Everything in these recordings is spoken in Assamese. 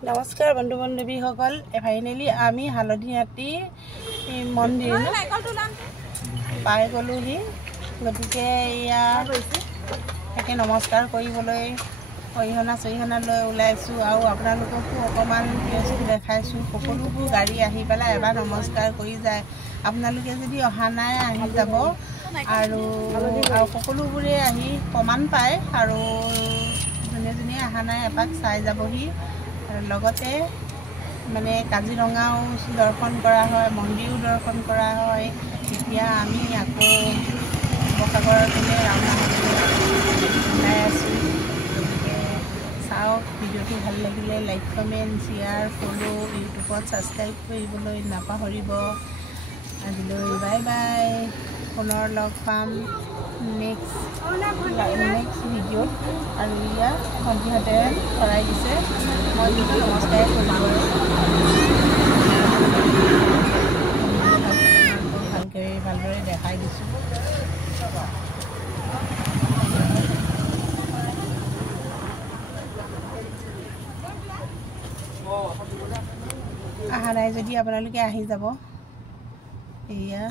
নমস্কাৰ বন্ধু বান্ধৱীসকল ফাইনেলি আমি হালধিয়াতি মন্দিৰ পাই গ'লোহি গতিকে ইয়াত তাকে নমস্কাৰ কৰিবলৈ অৰিহণা চৰিহণা লৈ ওলাইছোঁ আৰু আপোনালোককো অকণমান বস্তু দেখাইছোঁ সকলোবোৰ গাড়ী আহি পেলাই এবাৰ নমস্কাৰ কৰি যায় আপোনালোকে যদি অহা নাই আহি যাব আৰু সকলোবোৰে আহি প্ৰমাণ পায় আৰু যোনে যোনে অহা নাই এপাক চাই যাবহি লগতে মানে কাজিৰঙাও দৰ্শন কৰা হয় মন্দিৰো দৰ্শন কৰা হয় এতিয়া আমি আকৌ শিৱসাগৰৰ পিনে ৰাওনা ওলাই আছোঁ গতিকে চাওক ভিডিঅ'টো ভাল লাগিলে লাইক কমেণ্ট শ্বেয়াৰ ফ'ল' ইউটিউবত ছাবস্ক্ৰাইব কৰিবলৈ নাপাহৰিব আজিলৈ বাই বাই পুনৰ লগ পাম নেক্সট ভিডিঅ'ত আৰু ইয়াত ভণ্টিহঁতে চৰাই দিছে মই কিন্তু নমস্কাৰ কৰিব ভালদৰে দেখাই দিছোঁ অহা নাই যদি আপোনালোকে আহি যাব এয়া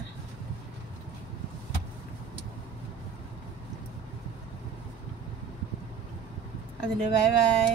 আজিলৈ বাই বাই